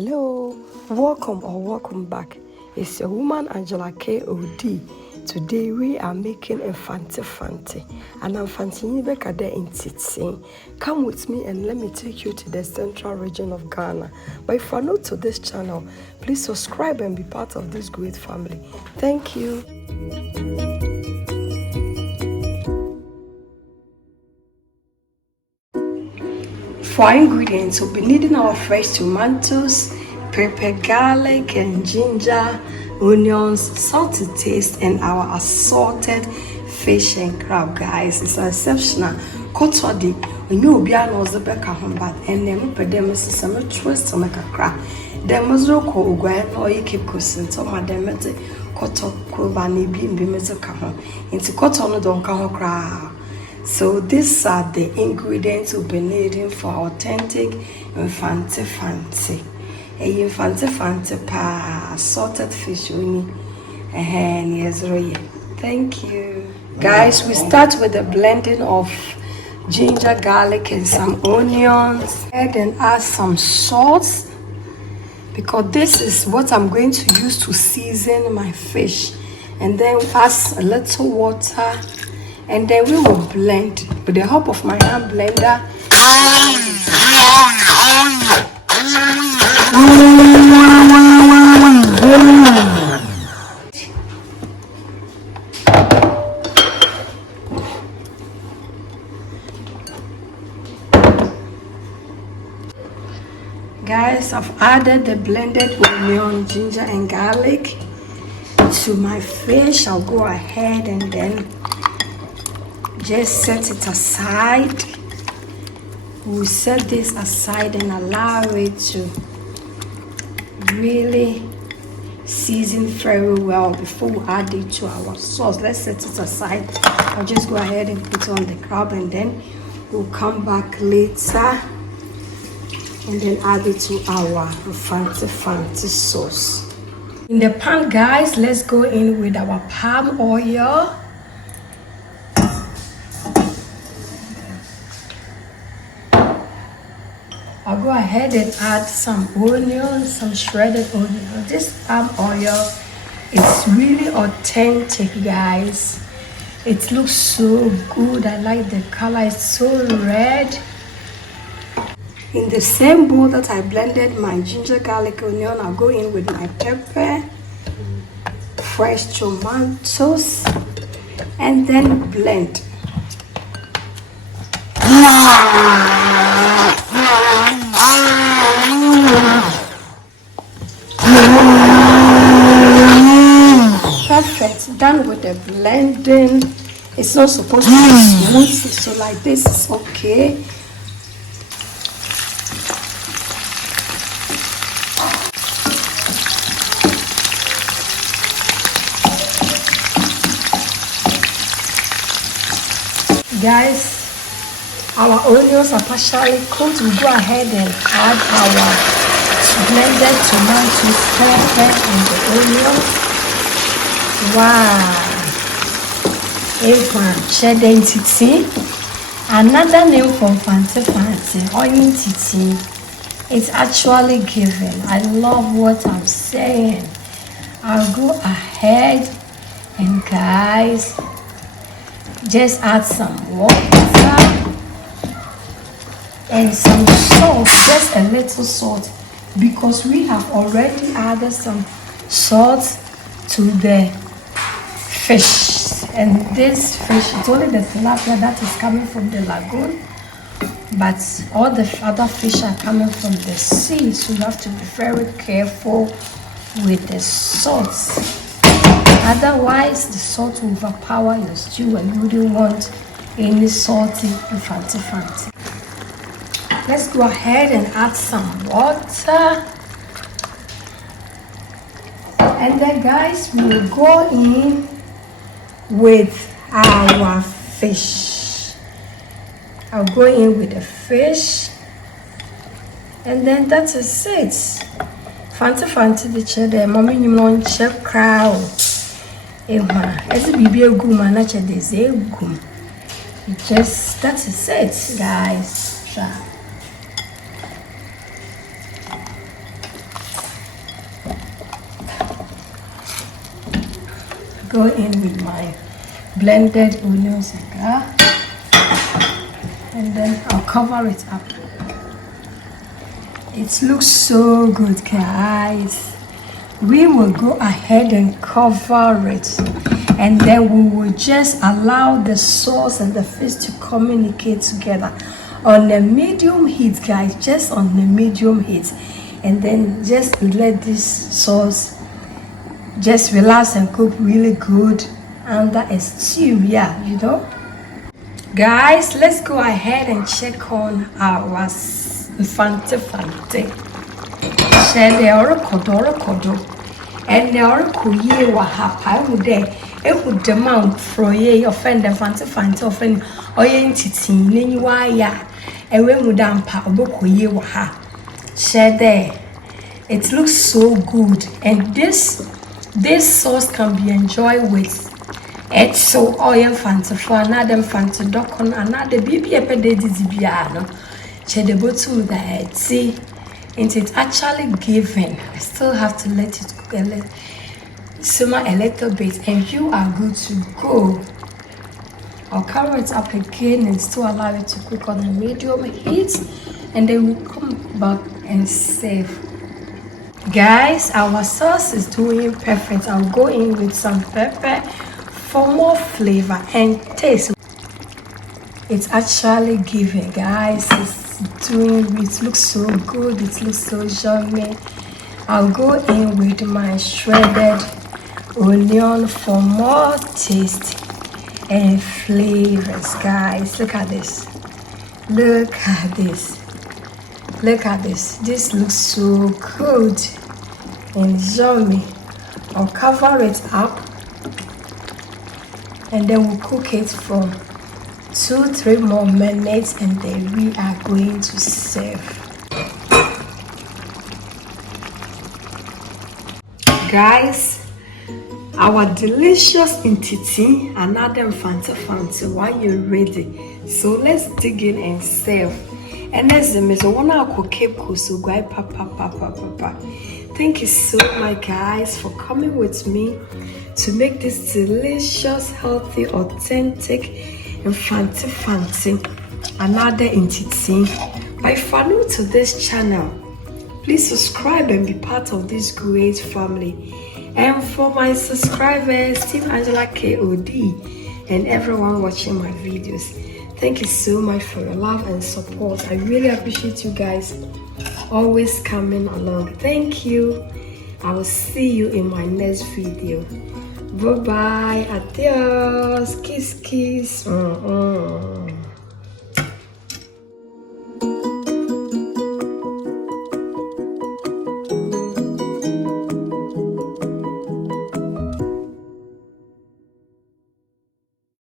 Hello, welcome back. It's your woman Angela K.O.D. Today we are making a Fante Fante, and I'm fancying Bekade in Titsing. Come with me and let me take you to the central region of Ghana. But if you are new to this channel, please subscribe and be part of this great family. Thank you. For our ingredients, we'll be needing our fresh tomatoes, pepper, garlic, and ginger, onions, salt to taste, and our assorted fish and crab, guys. It's exceptional. Kotodi, when you be an ozebeka humbat, and then we them is some twist to make a crack. Then was roko ugwan or you keep cussing to my demete, koto kubani beam bimezaka into cotton don't come crack. So these are the ingredients we'll be needing for authentic Fante Fante. A Fante Fante pa assorted fish uni. And yes, thank you. Guys, we start with the blending of ginger, garlic, and some onions. And then add some salt, because this is what I'm going to use to season my fish. And then add a little water. And then we will blend with the help of my hand blender. Guys, I've added the blended onion, ginger, and garlic to my fish. I'll go ahead and then just set it aside. We'll set this aside and allow it to really season very well before we add it to our sauce. Let's set it aside. I'll just go ahead and put on the crab, and then we'll come back later and then add it to our Fante Fante sauce. In the pan, guys, let's go in with our palm oil. I'll go ahead and add some onions, some shredded onion. This palm oil is really authentic, guys. It looks so good. I like the color. It's so red. In the same bowl that I blended my ginger, garlic, onion, I'll go in with my pepper, fresh tomatoes, and then blend. Perfect. Done with the blending. It's not supposed to be smooth, so like this is okay. Guys, our onions are partially cooked. We'll go ahead and add our blended tomatoes, pepper, and the onions. Wow! Cheddar titi. Another name for Fante Fante, onion titi. It's actually given. I love what I'm saying. I'll go ahead and, guys, just add some water and some salt, just a little salt, because we have already added some salt to the fish. And this fish, it's only the tilapia that is coming from the lagoon, but all the other fish are coming from the sea, so you have to be very careful with the salt. Otherwise, the salt will overpower your stew, and you wouldn't want any salty Fante Fante. Let's go ahead and add some water. And then, guys, we will go in with our fish. I'll go in with the fish. And then that is it. Fante Fante the cheddar. Mommy, you want to check crowd. As a baby, a gum, natural disease. Just that is it, guys. go in with my blended onions and garlic, and then I'll cover it up. It looks so good, guys. We will go ahead and cover it, and then we will just allow the sauce and the fish to communicate together on a medium heat, guys, just on the medium heat. And then just let this sauce just relax and cook really good under a stew. Yeah, you know, guys, let's go ahead and check on our Fante Fante. Share the orokodo and the orokoye wahapa ude would demand froye offend the Fante Fante offend oyentiti neni waya ewe mudampa obokoye waha. Share there. It looks so good, and this sauce can be enjoyed with it's so oil Fante for another Fante dokon another baby epede dizibiano. Share the bottle that see, and it's actually given. I still have to let it cook simmer a little bit, and you are good to go. I'll cover it up again and still allow it to cook on a medium heat, and then we'll come back and serve. Guys, our sauce is doing perfect. I'll go in with some pepper for more flavor and taste. It's actually giving, guys. It looks so good. It looks so yummy. I'll go in with my shredded onion for more taste and flavors, guys. Look at this. Look at this. Look at this. This looks so good and yummy. I'll cover it up, and then we'll cook it for 2-3 more minutes, and then we are going to serve. Guys, our delicious intiti another Fante Fante while you're ready. So let's dig in and serve. And as the miss one cook so guy papa. Thank you so much, guys, for coming with me to make this delicious, healthy, authentic and Fante Fante another entity. By new to this channel, please subscribe and be part of this great family. And for my subscribers, Team Angela KOD, and everyone watching my videos, thank you so much for your love and support. I really appreciate you guys always coming along. Thank you. I will see you in my next video. Bye bye. Adios. Kiss kiss.